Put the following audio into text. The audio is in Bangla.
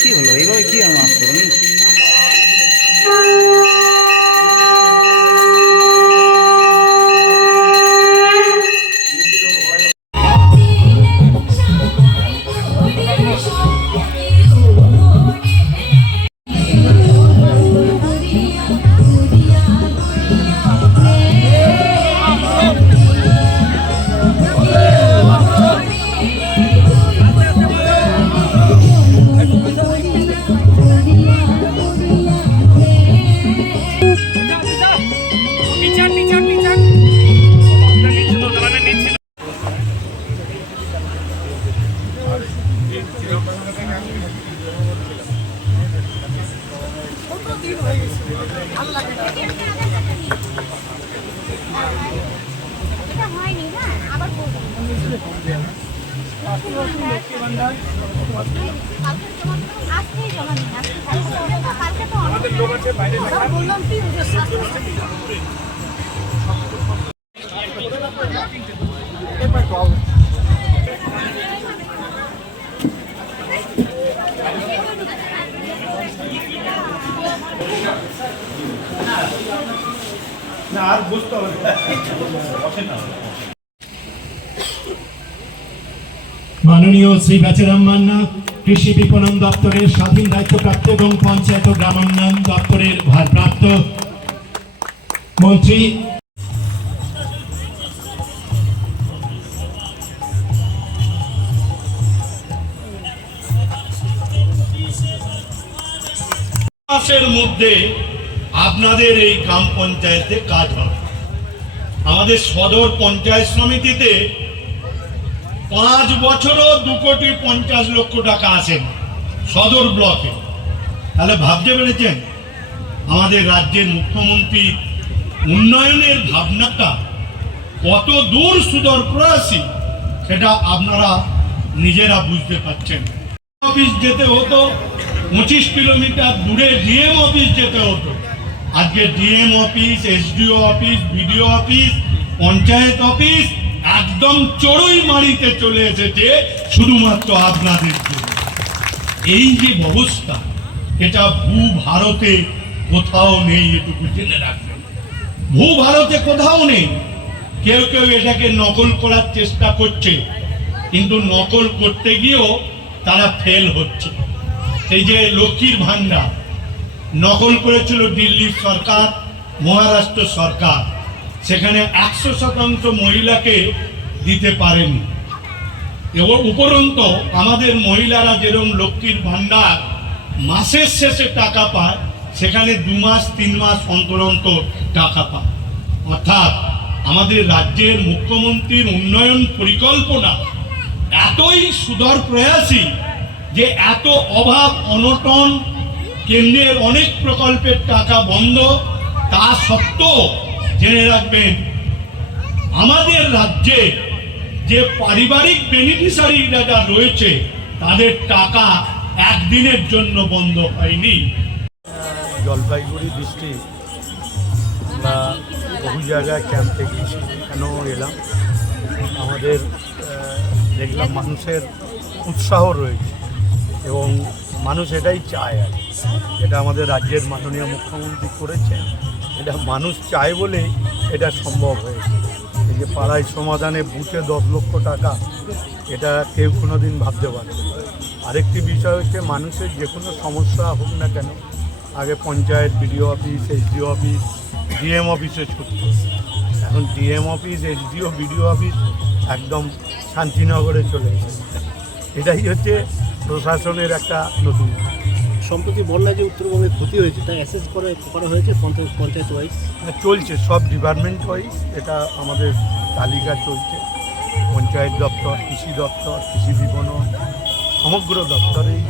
কী হলো? এইভাবে কী আর মাছ করুন আমাদের লোক আছে বাইরে বললাম তিন Thank you. না আর বুঝতে হবে মাননীয় শ্রী বেচারাম মান্না কৃষি বিপণন দপ্তরের স্বাধীন দায়িত্বপ্রাপ্ত এবং পঞ্চায়েত ও গ্রামোন্নয়ন দপ্তরের ভারপ্রাপ্ত মন্ত্রী। মাসের মধ্যে আপনাদের এই গ্রাম পঞ্চায়েতে কাজ হবে। আমাদের সদর পঞ্চায়েত সমিতিতে পাঁচ বছরও দু কোটি পঞ্চাশ লক্ষ টাকা আসেন সদর ব্লকে। তাহলে ভাবতে পেরেছেন? আমাদের রাজ্যের মুখ্যমন্ত্রী উন্নয়নের ভাবনাটা কত দূর সুদর প্রয়াসী, সেটা আপনারা নিজেরা বুঝতে পারছেন। অফিস যেতে হতো, পঁচিশ কিলোমিটার দূরে ডিএম অফিস যেতে হতো। আজকে DM office, SDO office, BDO office, panchayat office একদম চড়ুই মারিতে চলে এসেছে শুধুমাত্র আপনাদের এই যে ব্যবস্থা, এটা ভূ ভারতে কোথাও নেই, এটুকু জেনে রাখবেন। ভূ ভারতে কোথাও নেই। কেউ কেউ এটাকে নকল করার চেষ্টা করছে, কিন্তু নকল করতে গিয়েও তারা ফেল হচ্ছে। এই যে লক্ষ্মীর ভান্ডার নকল করেছিল দিল্লির সরকার, মহারাষ্ট্র সরকার। সেখানে একশো শতাংশ মহিলাকে দিতে পারেনি। এবং উপরন্ত আমাদের মহিলারা যেরকম লক্ষ্মীর ভান্ডার মাসের শেষে টাকা পায়, সেখানে দু মাস, তিন মাস অন্তর অন্তর টাকা পায়। অর্থাৎ আমাদের রাজ্যের মুখ্যমন্ত্রীর উন্নয়ন পরিকল্পনা এতই সুদর প্রয়াসী যে এত অভাব, অনটন কেন্দ্রের অনেক প্রকল্পের টাকা বন্ধ, তা সত্ত্বেও জেনে রাখবেন, আমাদের রাজ্যে যে পারিবারিক বেনিফিশিয়ারিরা যা রয়েছে, তাদের টাকা একদিনের জন্য বন্ধ হয়নি। জলপাইগুড়ি ডিস্ট্রিক্ট আমরা বহু জায়গায় ক্যাম্পে গিয়েছি এখানেও এলাম। আমাদের দেখলাম মানুষের উৎসাহ রয়েছে এবং মানুষ এটাই চায় আর এটা আমাদের রাজ্যের মাননীয় মুখ্যমন্ত্রী করেছেন। এটা মানুষ চায় বলেই এটা সম্ভব হয়েছে। এই যে পাড়ায় সমাধানে বুথে দশ লক্ষ টাকা, এটা কেউ কোনো দিন ভাবতে পারে। আরেকটি বিষয় হচ্ছে মানুষের যে কোনো সমস্যা হোক না কেন, আগে panchayat, BDO office, SDO office, DM অফিসে ছুটত এখন DM office, SDO, BDO office একদম শান্তিনগরে চলে এসেছে এটাই হচ্ছে প্রশাসনের একটা নতুন সম্প্রতি বন্যা যে উত্তরবঙ্গে ক্ষতি হয়েছে তা অ্যাসেস করা করা হয়েছে পঞ্চায়েত পঞ্চায়েত ওয়াইজ হ্যাঁ, চলছে সব ডিপার্টমেন্ট ওয়াইজ এটা আমাদের তালিকা চলছে। পঞ্চায়েত দপ্তর কৃষি দপ্তর কৃষি বিপণন সমগ্র দপ্তরেই